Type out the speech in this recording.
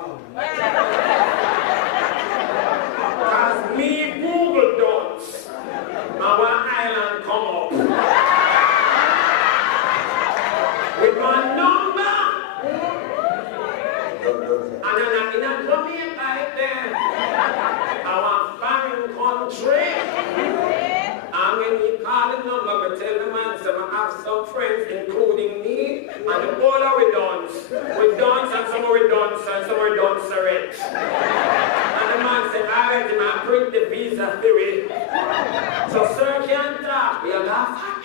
wrong. Because me Google Dunce, our island come up with my number. And I'm in a Jamaica right there. Our foreign country. And when he call the number, I tell the man, so I have some friends, including me, and the whole of we dance. We dance and some of we dance and some of we dance rich. And the man said, all right, I print the visa theory. So sir can't talk. We are laughing.